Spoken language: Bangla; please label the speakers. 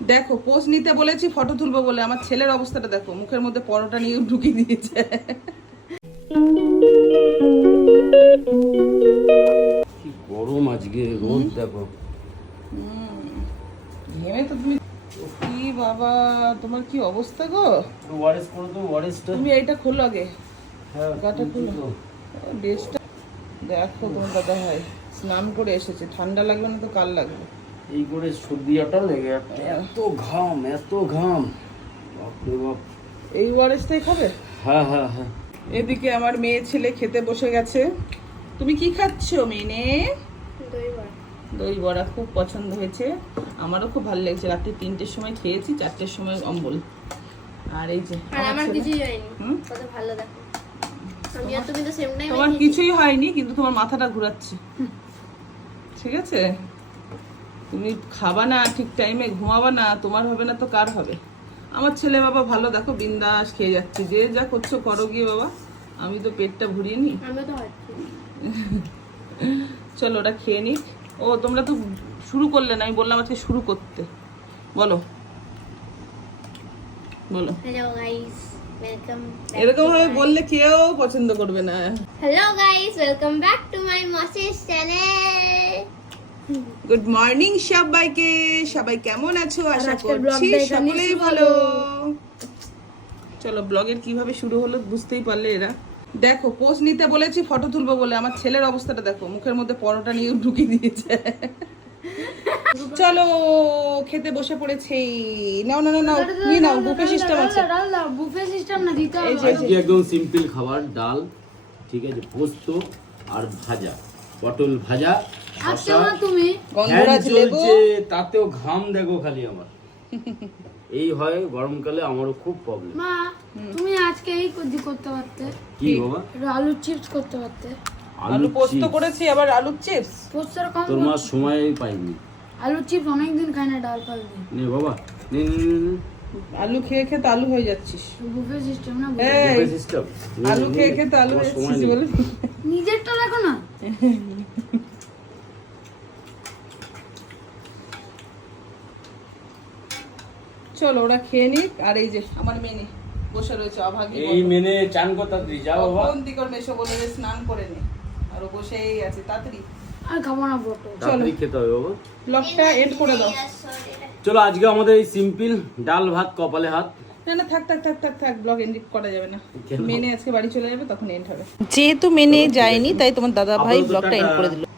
Speaker 1: দেখো পোজ নিতে বলেছি ফটো তুলবো বলে আমার ছেলের অবস্থাটা দেখো, মুখের মধ্যে পরোটা নিয়ে ঢুকিয়ে দিয়েছে।
Speaker 2: কি গরম আজকে, রোদ দেখো।
Speaker 1: ঘেমে তো তুমি, কি বাবা তোমার কি অবস্থা গো।
Speaker 2: ওয়ারেস করো তো, ওয়ারেসটা।
Speaker 1: তুমি এইটা খোলো আগে,
Speaker 2: হ্যাঁ
Speaker 1: গাটা খুলো। ড্রেসটা দেখো তোমার দাদা ভাই স্নান করে এসেছে, ঠান্ডা লাগবে না তো কাল লাগবে।
Speaker 2: এই করে সর্দিটা লেগে যাচ্ছে, এত ঘাম এত ঘাম, বাপরে বাপ।
Speaker 1: এই ওয়ারেসটাই খাবে?
Speaker 2: হ্যাঁ হ্যাঁ হ্যাঁ।
Speaker 1: এদিকে আমার মেয়ে ছেলে খেতে বসে গেছে। তুমি কি খাচ্ছো মেনে? দই বড়া খুব পছন্দ হয়েছে, আমারও খুব ভালো লেগেছে। রাত্রি 3টের সময় খেয়েছি, 4টের সময় অম্বল। আর এই যে
Speaker 3: আমার কিছুই হয়নি, কত ভালো দেখো। আমি আর তুমি তো সেম টাইমে
Speaker 1: তোমার কিছুই হয়নি, কিন্তু তোমার মাথাটা ঘোরাচ্ছে, ঠিক আছে? তুমি খাবা না ঠিক টাইমে, ঘুমাবা না, তোমার হবে না তো কার হবে? আমার ছেলে বাবা ভালো দেখো বিন্দাস খেয়ে যাচ্ছে। যে যা করছো করো গিয়ে বাবা, আমি তো পেটটা ভরিয়ে নি।
Speaker 3: আমি তো হচ্ছি।
Speaker 1: চলো ওটা খেয়ে নিক। ও তোমরা তো শুরু করলে না, আমি বললাম আজকে শুরু করতে। বলো বলো।
Speaker 3: Hello guys, welcome.
Speaker 1: এরকম ভাবে বললে কেউ পছন্দ করবে না।
Speaker 3: Hello guys, welcome back to my মাসিস চ্যানেল।
Speaker 1: গুড মর্নিং সবাইকে, সবাই কেমন আছো? আশা
Speaker 3: আজকের
Speaker 1: করছি
Speaker 3: ব্লগটা এখানেই
Speaker 1: সকলেই
Speaker 3: শুরু
Speaker 1: ভালো।
Speaker 3: হলো।
Speaker 1: চলো ব্লগের কিভাবে শুরু হলো বুঝতেই পারলে এরা। দেখো পোজ নিতে বলেছি ফটো তুলবো বলে আমার ছেলের অবস্থাটা দেখো, মুখের মধ্যে পরোটা নিয়ে ঢুকিয়ে দিয়েছে। চলো খেতে বসে পড়েছি। নাও নাও নাও নিয়ে নাও, বুফে সিস্টেম আছে।
Speaker 3: বুফে সিস্টেম না দিতে
Speaker 1: এই
Speaker 3: হবে।
Speaker 1: যে
Speaker 2: আজকে একদম সিম্পল খাবার, ডাল, ঠিক আছে, পোস্ত আর ভাজা, পটল ভাজা,
Speaker 3: আজকে
Speaker 2: শসা।
Speaker 3: মা তুমি
Speaker 1: গন্ধরাজ
Speaker 2: ফ্যান
Speaker 1: লেবু।
Speaker 2: চলছে, তাতেও ঘাম দেখো খালি আমার। এই হয় গরমকালে, আমারও খুব প্রবলেম।
Speaker 3: মা তুমি আজকে এই করতে পারতে,
Speaker 2: কি বাবা?
Speaker 3: আলুর চিপস করতে পারতে।
Speaker 1: আলু পোস্ত
Speaker 2: চিপস?
Speaker 1: করেছি, আবার আলুর চিপস।
Speaker 3: পোস্তর কম,
Speaker 2: তোর মা সময় পাইনি।
Speaker 3: আলুর চিপস অনেকদিন খাই না, ডাল পালবি।
Speaker 2: নে বাবা, নে নে নে নে।
Speaker 1: আলু খেয়ে খেয়ে তো আলু হয়ে যাচ্ছিস।
Speaker 3: বুফে সিস্টেম না,
Speaker 1: এই,
Speaker 2: বুফে সিস্টেম। নে,
Speaker 1: আলু
Speaker 2: নে,
Speaker 1: খেয়ে
Speaker 2: নে।
Speaker 1: খেয়ে তো আলু
Speaker 2: আমার
Speaker 1: হয়ে
Speaker 2: সময়
Speaker 1: যাচ্ছিস
Speaker 2: নেই।
Speaker 1: বলে।
Speaker 3: নিজেরটা দেখো না।
Speaker 1: চলো ওরা খেয়ে নিক। আর এই যে আমার মেয়ে বসে রয়েছে অভাগী
Speaker 2: এই মেনে চান কথা তুই যা বাবা।
Speaker 1: কোন দিকর মেশো বলে যে স্নান করে নে, আর ও বসেই আছে। তাড়াতাড়ি
Speaker 3: আর খাবো না বটো।
Speaker 2: তাড়াতাড়ি খেতে হবে বাবা।
Speaker 1: ব্লগটা এন্ড করে দাও।
Speaker 2: চলো আজকে আমাদের এই সিম্পল ডাল ভাত, কপালে হাত।
Speaker 1: না না থাক থাক থাক থাক থাক, ব্লগ এন্ড করা যাবে না।
Speaker 2: কেন?
Speaker 1: মেনে আজকে বাড়ি চলে যাবে, তখন এন্ড হবে। যেহেতু মেনে যায়নি তাই তোমার দাদা ভাই
Speaker 2: আপাতত
Speaker 1: ব্লগটা এন্ড
Speaker 2: টাটা।
Speaker 1: করে দিল।